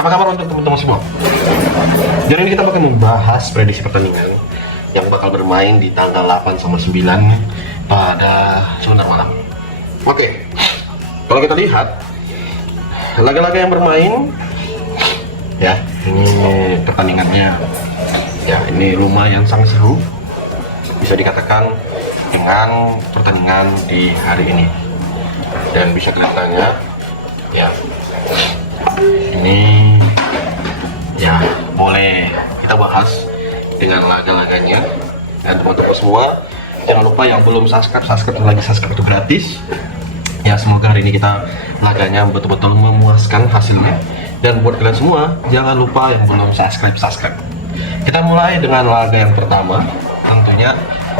Apa kabar untuk teman-teman semua? Jadi ini kita bakal membahas prediksi pertandingan yang bakal bermain di tanggal 8 sama 9 pada sebentar malam. Oke, kalau kita lihat laga-laga yang bermain, ya ini pertandingannya, ya ini lumayan sangat seru, bisa dikatakan dengan pertandingan di hari ini. Dan bisa kelihatannya, ya ini ya boleh kita bahas dengan laga-laganya. Dan teman-teman semua jangan lupa yang belum subscribe lagi, subscribe itu gratis ya. Semoga hari ini kita laganya betul-betul memuaskan hasilnya. Dan buat kalian semua jangan lupa yang belum subscribe. Kita mulai dengan laga yang pertama. Tentunya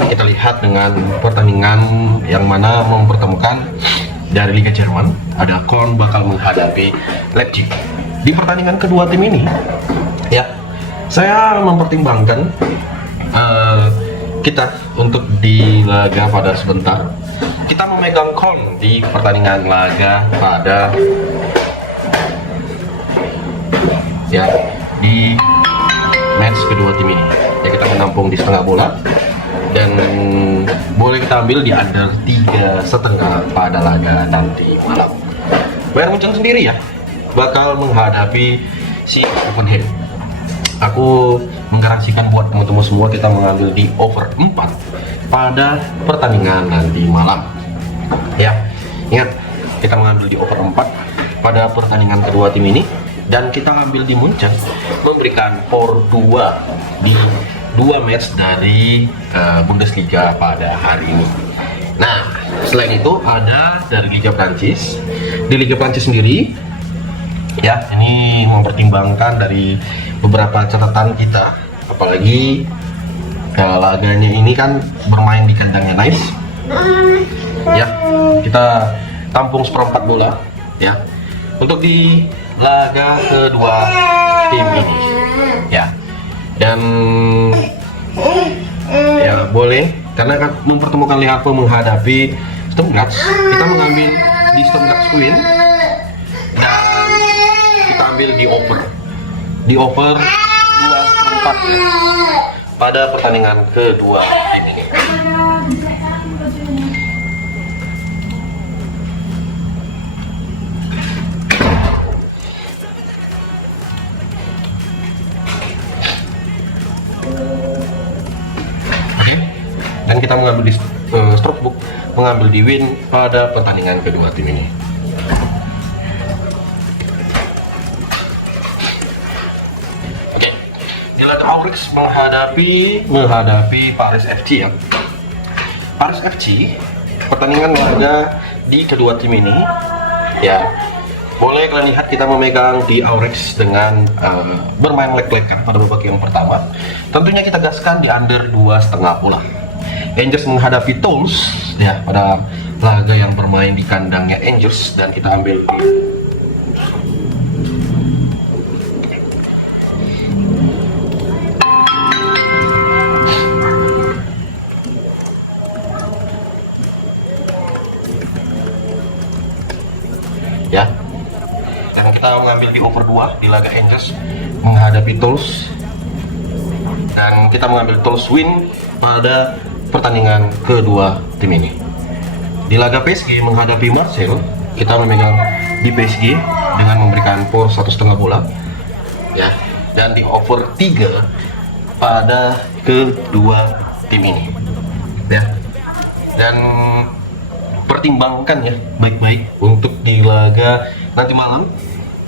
kita lihat dengan pertandingan yang mana mempertemukan dari Liga Jerman. Ada Köln bakal menghadapi Leipzig. Di pertandingan kedua tim ini, ya saya mempertimbangkan kita untuk di laga pada sebentar kita memegang Köln di pertandingan laga pada ya di match kedua tim ini. Ya kita menampung di setengah bola dan boleh kita ambil di under 3,5 pada laga nanti malam. Bayern Munchen sendiri ya bakal menghadapi si Copenhagen. Aku menggaransikan buat teman-teman semua kita mengambil di over 4 pada pertandingan nanti malam. Ya, ingat kita mengambil di over 4 pada pertandingan kedua tim ini, dan kita ambil di Munchen memberikan for 2 di 2 match dari Bundesliga pada hari ini. Nah, selain itu ada dari Liga Prancis. Di Liga Prancis sendiri, ya ini mempertimbangkan dari beberapa catatan kita, apalagi laganya ini kan bermain di kandangnya Nice. Ya, kita tampung seperempat bola ya untuk di laga kedua tim ini ya. Dan ya boleh, karena kan mempertemukan Liverpool menghadapi Stuttgart, kita mengambil di Stuttgart win dan kita ambil di over 2/4 ya pada pertandingan kedua ini. Dan kita mengambil di stroke book, mengambil di win pada pertandingan kedua tim ini. Oke, di laga Ajax menghadapi Paris FC ya. Paris FC pertandingan laga di kedua tim ini ya. Boleh kalian lihat kita memegang di Ajax dengan bermain leg-legan pada babak yang pertama. Tentunya kita gaskan di under 2,5 bola. Angels menghadapi Toulouse ya pada laga yang bermain di kandangnya Angels, dan kita ambil ya. Dan kita mengambil di over 2 di laga Angels menghadapi Toulouse, dan kita mengambil Toulouse win pada pertandingan kedua tim ini. Di laga PSG menghadapi Marseille, kita memegang di PSG dengan memberikan for 1,5 bola ya, dan di over 3 pada kedua tim ini ya. Dan pertimbangkan ya baik-baik untuk di laga nanti malam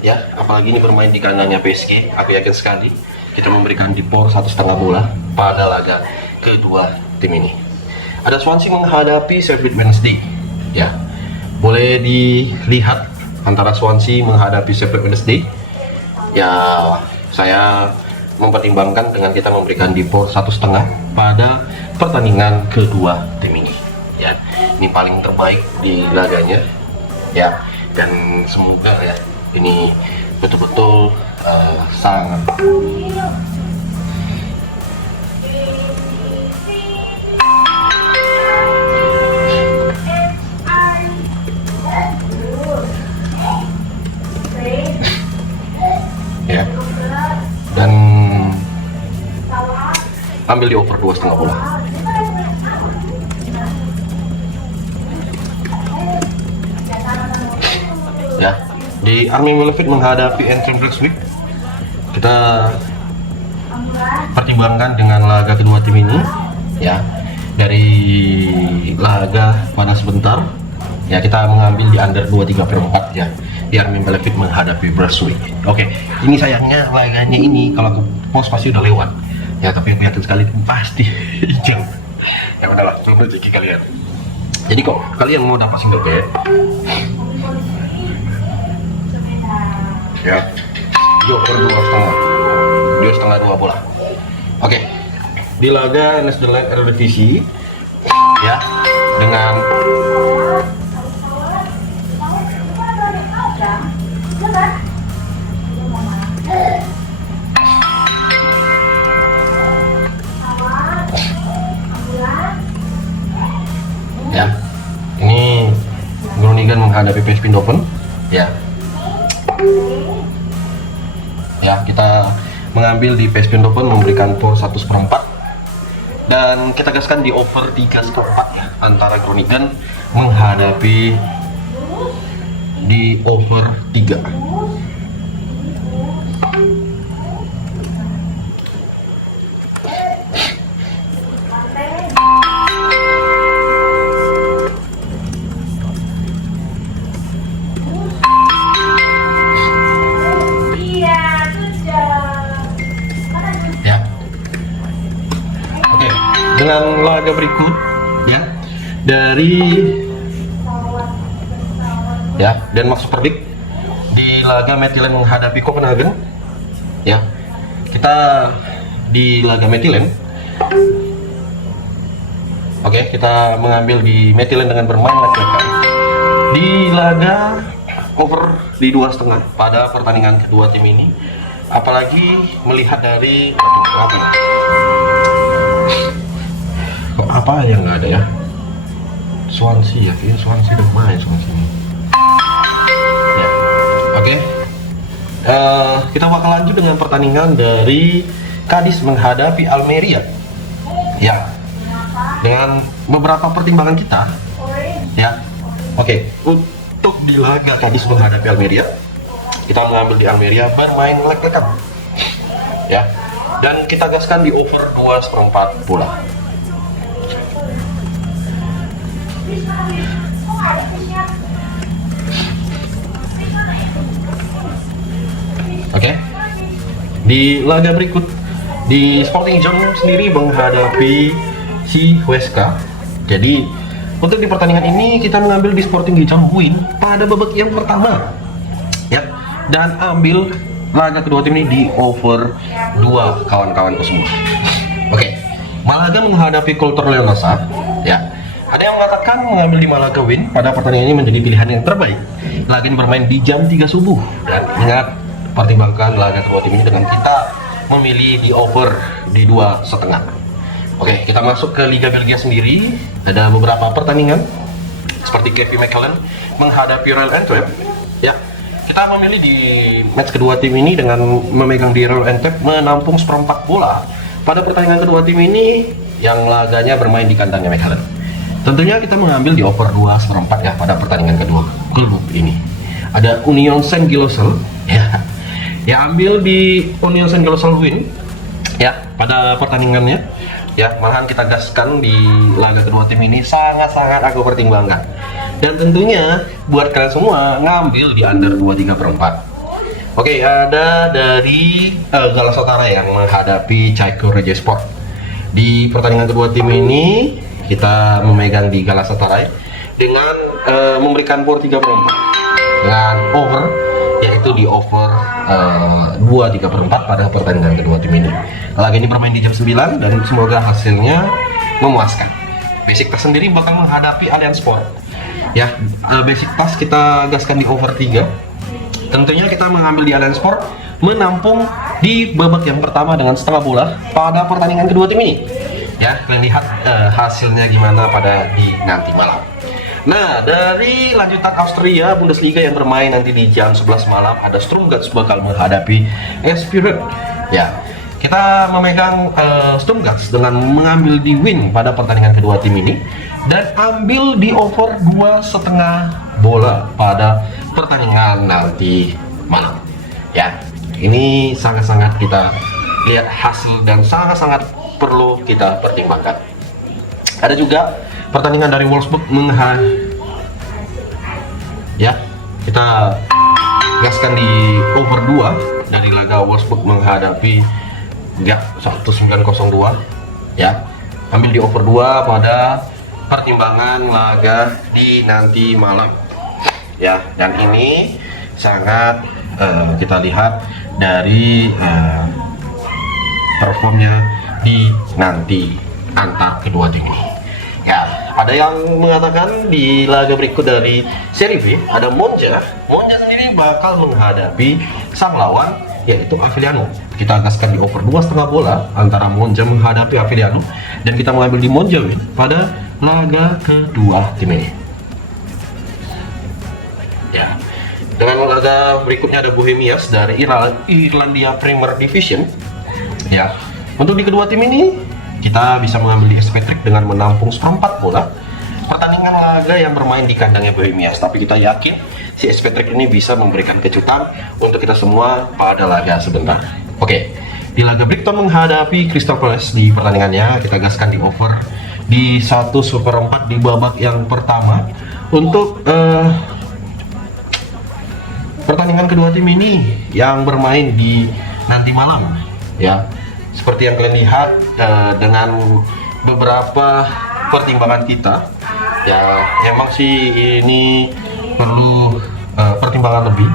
ya, apalagi ini bermain di kandangnya PSG. Aku yakin sekali kita memberikan di for 1,5 bola pada laga kedua tim ini. Ada Swansea menghadapi Sheffield Wednesday ya. Boleh dilihat antara Swansea menghadapi Sheffield Wednesday ya. Saya mempertimbangkan dengan kita memberikan di for 1,5 pada pertandingan kedua tim ini ya. Ini paling terbaik di laganya ya, dan semoga ya ini betul-betul sangat ambil di over 2,5 bola. Ya, di Army Levitt menghadapi Antrim Brunswick, kita pertimbangkan dengan laga kedua tim ini. Ya, dari laga pada sebentar, ya kita mengambil di under 2,3/4 ya. Di Army Levitt menghadapi Brunswick. Oke, ini sayangnya laganya ini kalau ke pos pasti udah lewat. Ya, tapi yang kelihatan sekali pasti hijau. Ya udahlah, coba rezeki kalian. Jadi kok kalian mau dapat single kayak? Ya, yo per 2,5 bola. Oke, di laga National Eredivisie ya dengan ya, ini Groningen menghadapi PSV Eindhoven ya. Ya, kita mengambil di PSV Eindhoven memberikan for 1/4 dan kita gaskan di over 3,4 ya, antara Groningen menghadapi di over 3. Dengan laga berikut ya dari ya Denmark Super League di laga Midtjylland menghadapi Copenhagen ya, kita di laga Midtjylland kita mengambil di Midtjylland dengan bermain laki-laki di laga over di 2,5 pada pertandingan kedua tim ini, apalagi melihat dari apa yang nggak ada ya, Swansea ya, kayaknya Swansea udah main Swansea ini ya. Kita bakal lanjut dengan pertandingan dari Cadiz menghadapi Almeria ya, dengan beberapa pertimbangan kita ya. Untuk di laga Cadiz menghadapi Almeria, kita mengambil di Almeria bermain leg-legan ya, dan kita gaskan di over 2,4 bola. Di laga berikut di Sporting Gijon sendiri menghadapi si Huesca. Jadi untuk di pertandingan ini kita mengambil di Sporting Gijon win pada babak yang pertama ya, dan ambil laga kedua tim ini di over 2 kawan-kawan tersebut. Malaga menghadapi Cultural Leonasa ya. Ada yang mengatakan mengambil di Malaga win pada pertandingan ini menjadi pilihan yang terbaik. Laga ini bermain di jam 3 subuh dan ingat, pertimbangkan laga kedua tim ini dengan kita memilih di over di 2,5. Kita masuk ke Liga Belgia sendiri. Ada beberapa pertandingan seperti KV Mechelen menghadapi Royal Antwerp ya. Kita memilih di match kedua tim ini dengan memegang di Royal Antwerp menampung 1/4 bola pada pertandingan kedua tim ini yang laganya bermain di kandangnya Mechelen. Tentunya kita mengambil di over 2,4 ya pada pertandingan kedua klub ini. Ada Union Saint-Gilloise ya, ambil di Union Saint-Gilloise win ya pada pertandingannya ya. Malahan kita gaskan di laga kedua tim ini sangat-sangat aku pertimbangkan, dan tentunya buat kalian semua ngambil di under 2,3/4. Ada dari Galatasaray yang menghadapi Çaykur Rizespor. Di pertandingan kedua tim ini kita memegang di Galatasaray dengan memberikan for 3/4 dengan over, yaitu di over 2,3/4 pada pertandingan kedua tim ini. Laga ini bermain di jam 9 dan semoga hasilnya memuaskan. Besiktas sendiri bakal menghadapi Allianz Sport ya. Besiktas kita gaskan di over 3. Tentunya kita mengambil di Allianz Sport menampung di babak yang pertama dengan setengah bola pada pertandingan kedua tim ini ya. Kalian lihat hasilnya gimana pada di nanti malam. Nah, dari lanjutan Austria Bundesliga yang bermain nanti di jam 11 malam, ada Sturm Graz bakal menghadapi Espirut ya. kita memegang Stuttgart dengan mengambil di win pada pertandingan kedua tim ini dan ambil di over 2,5 bola pada pertandingan nanti malam. Ya, ini sangat-sangat kita lihat hasil dan sangat-sangat perlu kita pertimbangkan. Ada juga pertandingan dari Wolfsburg ya, kita gaskan di over 2 dari laga Wolfsburg menghadapi Gap 1902 ya, ambil di over 2 pada pertimbangan laga di nanti malam ya. Dan ini sangat kita lihat dari performnya di nanti antar kedua tim ini ya. Ada yang mengatakan di laga berikut dari seri B ada Monza sendiri bakal menghadapi sang lawan yaitu Avellino. Kita gaskan di over 2,5 bola antara Monza menghadapi Avellino dan kita mengambil di Monza win pada laga kedua tim ini ya. Dengan laga berikutnya ada Bohemians dari Irlandia Premier Division ya. Untuk di kedua tim ini kita bisa mengambil di SP Trick dengan menampung 4 bola pertandingan laga yang bermain di kandangnya Bohemians, tapi kita yakin si SP Trick ini bisa memberikan kejutan untuk kita semua pada laga sebentar. Oke, di laga Brighton menghadapi Crystal Palace di pertandingannya kita gaskan di over di 1/4 di babak yang pertama. Untuk pertandingan kedua tim ini yang bermain di nanti malam ya, seperti yang kalian lihat dengan beberapa pertimbangan kita ya, emang sih ini perlu pertimbangan lebih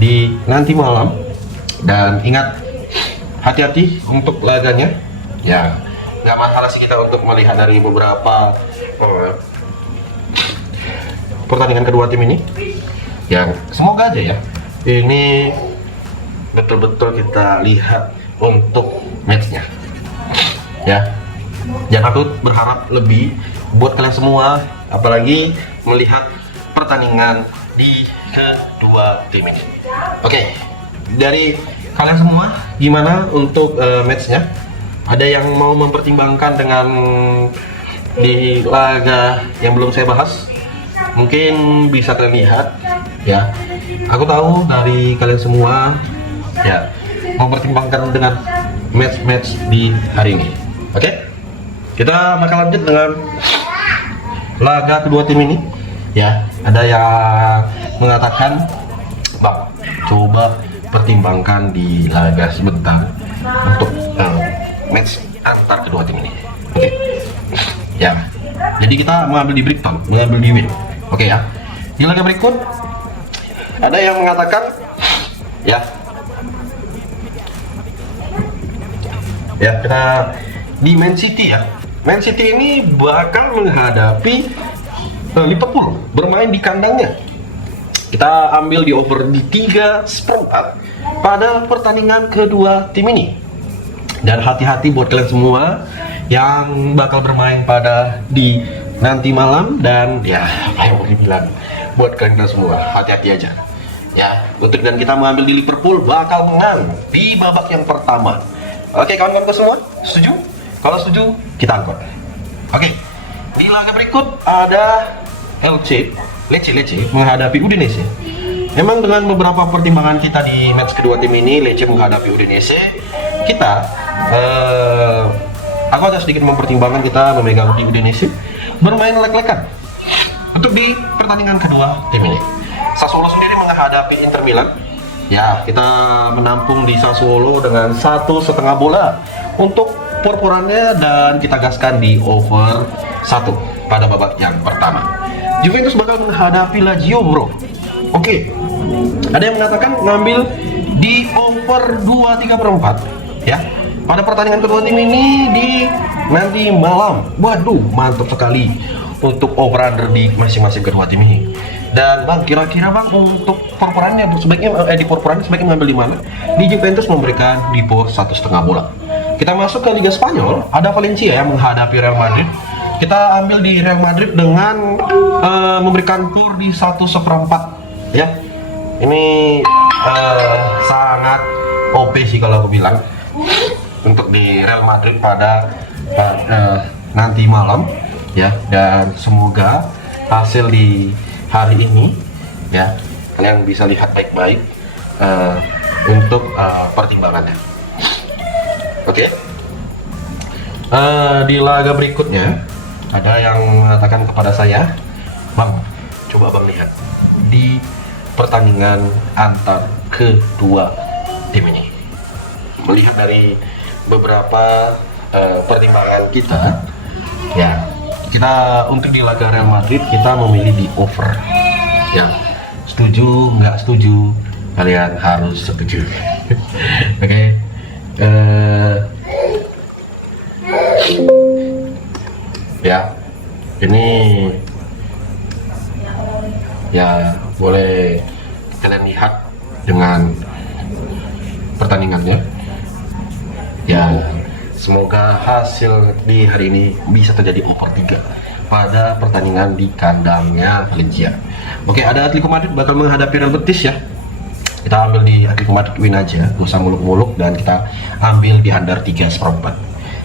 di nanti malam. Dan ingat, hati-hati untuk laganya ya, nggak masalah sih kita untuk melihat dari beberapa pertandingan kedua tim ini yang semoga aja ya ini betul-betul kita lihat untuk matchnya ya. Jangan takut berharap lebih buat kalian semua, apalagi melihat pertandingan di kedua tim ini. Oke, dari kalian semua gimana untuk matchnya? Ada yang mau mempertimbangkan dengan di laga yang belum saya bahas? Mungkin bisa kalian lihat ya. Aku tahu dari kalian semua ya mempertimbangkan dengan match-match di hari ini. Oke, kita bakal lanjut dengan laga kedua tim ini ya. Ada yang mengatakan, Bang, coba pertimbangkan di laga sebentar untuk match antar kedua tim ini. Oke ya, jadi kita mengambil di Brighton, mengambil di win. Oke ya, di laga berikut ada yang mengatakan ya kita di Man City ya. Man City ini bakal menghadapi Liverpool bermain di kandangnya. Kita ambil di over di 3/4 pada pertandingan kedua tim ini. Dan hati-hati buat kalian semua yang bakal bermain pada di nanti malam. Dan ya apa yang mau dibilang buat kalian semua, hati-hati aja ya. Dan kita mengambil di Liverpool bakal menang di babak yang pertama. Oke kawan-kawan semua, setuju? Kalau setuju, kita angkut. Oke, di laga berikut ada Lecce menghadapi Udinese. Memang dengan beberapa pertimbangan kita di match kedua tim ini, Lecce menghadapi Udinese, kita aku agak sedikit mempertimbangkan kita memegang di Udinese bermain lek-lekan untuk di pertandingan kedua tim ini. Sassuolo sendiri menghadapi Inter Milan. Ya, kita menampung di Sassuolo dengan 1,5 bola untuk pur-purannya dan kita gaskan di over 1 pada babak yang pertama. Juventus bakal menghadapi Lazio, bro. Oke, ada yang mengatakan ngambil di over 2/3 ya pada pertandingan kedua tim ini di nanti malam. Waduh, mantap sekali untuk over-under di masing-masing kedua tim ini. Dan Bang, kira-kira Bang untuk pur-purannya sebaiknya di pur-purannya sebaiknya mengambil di mana? Di Juventus memberikan di pur 1,5 bola. Kita masuk ke Liga Spanyol, ada Valencia yang menghadapi Real Madrid. Kita ambil di Real Madrid dengan memberikan pur di 1/4 ya. Ini sangat OP sih kalau aku bilang. untuk di Real Madrid pada nanti malam ya, dan semoga hasil di hari ini ya kalian bisa lihat baik-baik untuk pertimbangannya. Oke. Di laga berikutnya ada yang mengatakan kepada saya, Bang, coba Bang lihat di pertandingan antar kedua tim ini. Melihat dari beberapa pertimbangan kita, ya kita untuk di laga Real Madrid kita memilih di over. Ya, setuju nggak setuju kalian harus setuju. Oke. Ya, ini ya boleh kalian lihat dengan pertandingannya ya, semoga hasil di hari ini bisa terjadi 4-3 pada pertandingan di kandangnya Valencia. Oke, ada Atletico Madrid bakal menghadapi Real Betis ya, kita ambil di Atletico Madrid win aja, gak usah muluk-muluk, dan kita ambil di under 3/4.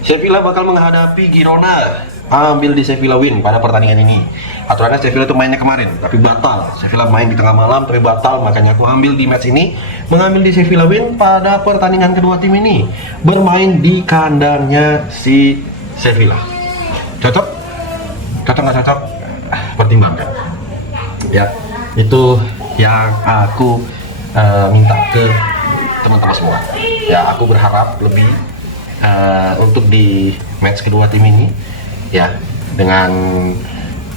Sevilla bakal menghadapi Girona, ambil di Sevilla win pada pertandingan ini. Aturannya Sevilla itu mainnya kemarin tapi batal, Sevilla main di tengah malam tapi batal, makanya aku ambil di match ini, mengambil di Sevilla win pada pertandingan kedua tim ini bermain di kandangnya si Sevilla. Cocok? Cocok nggak cocok? Pertimbangkan ya, itu yang aku minta ke teman-teman semua ya. Aku berharap lebih untuk di match kedua tim ini ya, dengan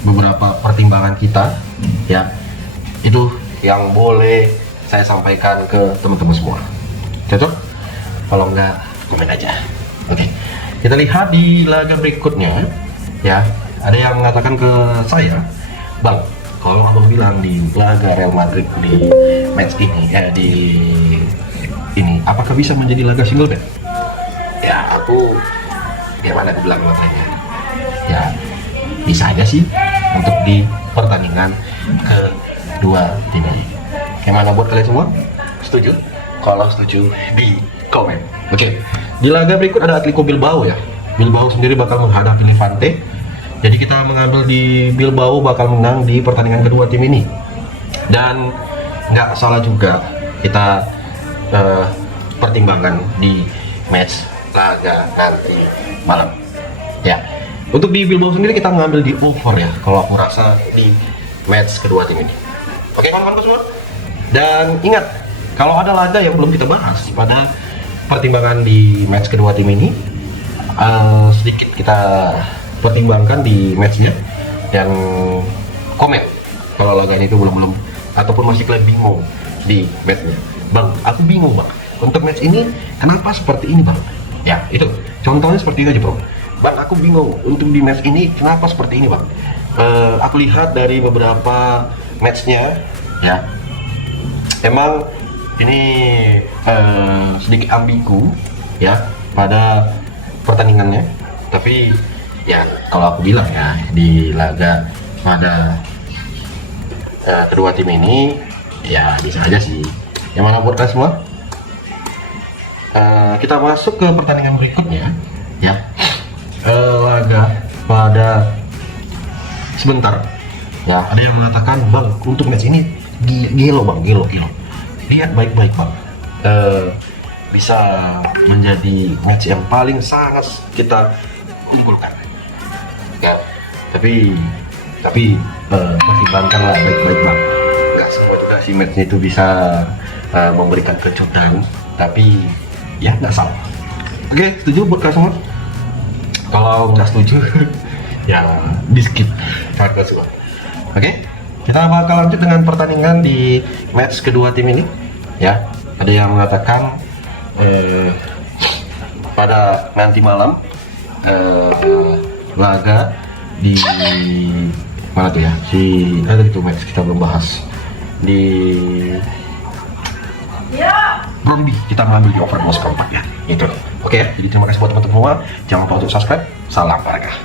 beberapa pertimbangan kita ya, itu yang boleh saya sampaikan ke teman-teman semua. Cocok? Kalau enggak, komen aja. Oke, kita lihat di laga berikutnya ya. Ada yang mengatakan ke saya, Bang, kalau abang bilang di laga Real Madrid di match ini di ini apakah bisa menjadi laga single bet? Ya aku, ya mana aku bilang makanya ya bisa aja sih untuk di pertandingan kedua tim ini. Gimana buat kalian semua? Setuju? Kalau setuju di komen. Oke. Di laga berikut ada Atletico Bilbao ya. Bilbao sendiri bakal menghadapi Levante. Jadi kita mengambil di Bilbao bakal menang di pertandingan kedua tim ini. Dan nggak salah juga kita pertimbangkan di match laga nanti malam ya. Untuk di Bilbao sendiri kita mengambil di over ya, kalau aku rasa di match kedua tim ini. Oke kawan-kawan semua, dan ingat kalau ada laga yang belum kita bahas pada pertimbangan di match kedua tim ini, sedikit kita pertimbangkan di matchnya, dan komen kalau laga itu belum ataupun masih kalian bingung di matchnya. Bang, aku bingung bang, untuk match ini kenapa seperti ini bang? Ya itu contohnya seperti itu aja bro. Bang, aku bingung untuk di match ini kenapa seperti ini bang. Aku lihat dari beberapa matchnya ya, emang ini sedikit ambigu ya pada pertandingannya. Tapi ya kalau aku bilang ya, di laga pada kedua tim ini ya bisa aja sih. Yang mana buat kalian semua? Kita masuk ke pertandingan berikutnya ya. Laga pada sebentar ya, ada yang mengatakan bang untuk match ini gelo bang, gelo lihat baik-baik bang, bisa menjadi match yang paling sangat kita unggulkan ya. Tapi pertimbangkanlah baik-baik bang, nggak semua juga si match itu bisa memberikan kejutan, tapi ya nggak salah. Oke, setuju buat kalian semua? Kalau nggak setuju ya di skip kalian semua. Oke, kita bakal lanjut dengan pertandingan di match kedua tim ini ya. Ada yang mengatakan pada nanti malam laga di mana tuh ya, ada itu match kita belum bahas di Bromby, kita mengambil di over 2/4 ya. Itu. Oke, jadi terima kasih buat teman-teman semua. Jangan lupa untuk subscribe. Salam olahraga.